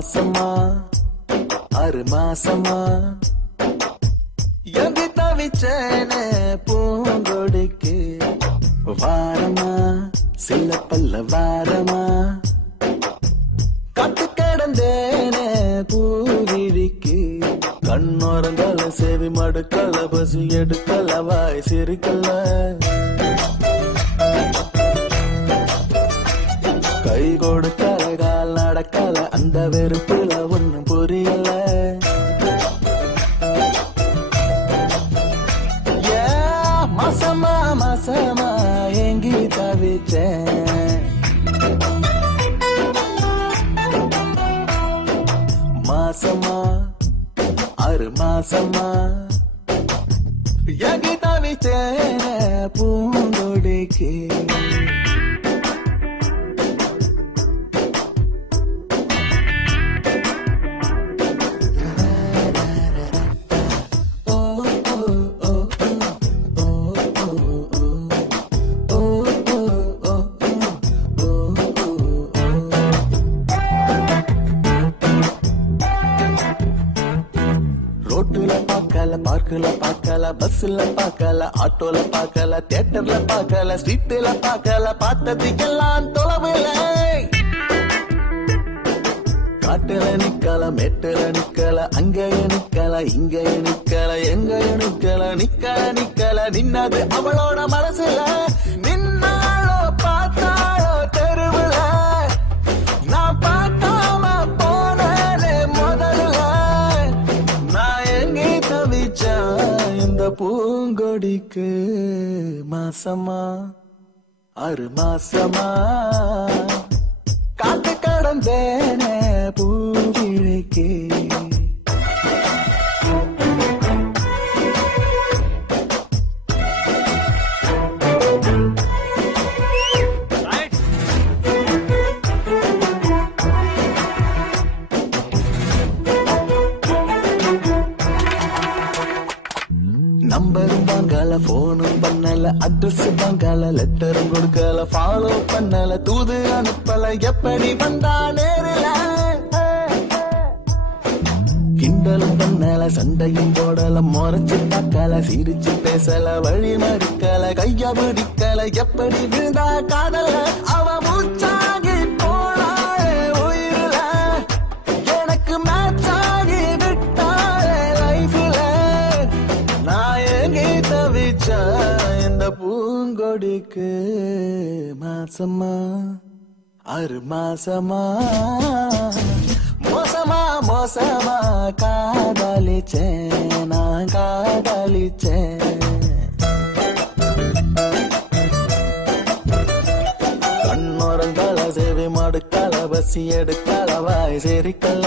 மாசமா 6 மாசமா எங்க தவிச்சேனே பூங்கொடிக்கு வாரமா சில பல்ல வாரமா கட்டு கிடந்தேனே பூவிழிக்கு கண்ணோரங்கள செவி மடுக்கல பசி எடுக்கல வாய் சிரிக்கல கை கொடுக்கல கால் நடக்கல அந்த வெறுப்புல ஒண்ணும் புரியல மாசமா மாசமா எங்கி தவிச்சேன் மாசமா 6 மாசமா எங்கி தவிச்சேன் பூங்கொடிக்கு ரோட்டுல பாக்கல பார்க்கல பாக்கல பஸ்ல பாக்கல ஆட்டோல பாக்கல தியேட்டர்ல பாக்கல ஸ்ட்ரீட்ல பாக்கல பார்த்ததுக்கெல்லாம் தொலைவில காட்டுல நிக்கல மேட்டுல நிக்கல அங்கேய நிக்கல இங்கேய நிக்கல எங்கேய நிக்கல நிக்கல நிக்கல நின்னது அவளோட மனசுல நின்னாளோ பார்த்தாளோ தெருவுல நான் பார்க்காம போனே முதல்ல நான் எங்கே தவிச்சேன் இந்த பூங்கொடிக்கு மாசமா 6 மாசமா காத்து கடந்தேனே பூவிழிக்கு நம்பரும் வாங்கல போனும் பண்ணல அட்ரஸ் வாங்கல லெட்டரும் கொடுக்கல ஃபாலோ பண்ணல தூது அனுப்பல எப்படி வந்தா நேரில கிண்டலும் பண்ணல சண்டையும் போடல முறைச்சு பார்க்கல சிரிச்சு பேசல வழி மறிக்கல கைய பிடிக்கல எப்படி விழுந்தா காதல அவ மூச்சாகி போனாலே உயிரில எனக்கு மேட்சாகி விட்டாலே லைஃப்ல நான் எங்கே தவிச்சேன் இந்த பூங்கொடிக்கு மாசமா 6 மாசமா மோசமா மோசமா காதலிச்சேன் நான் காதலிச்சேன் கண்ணோரங்கள சேவை மடுக்கல பசி எடுக்கல வாய் சிரிக்கல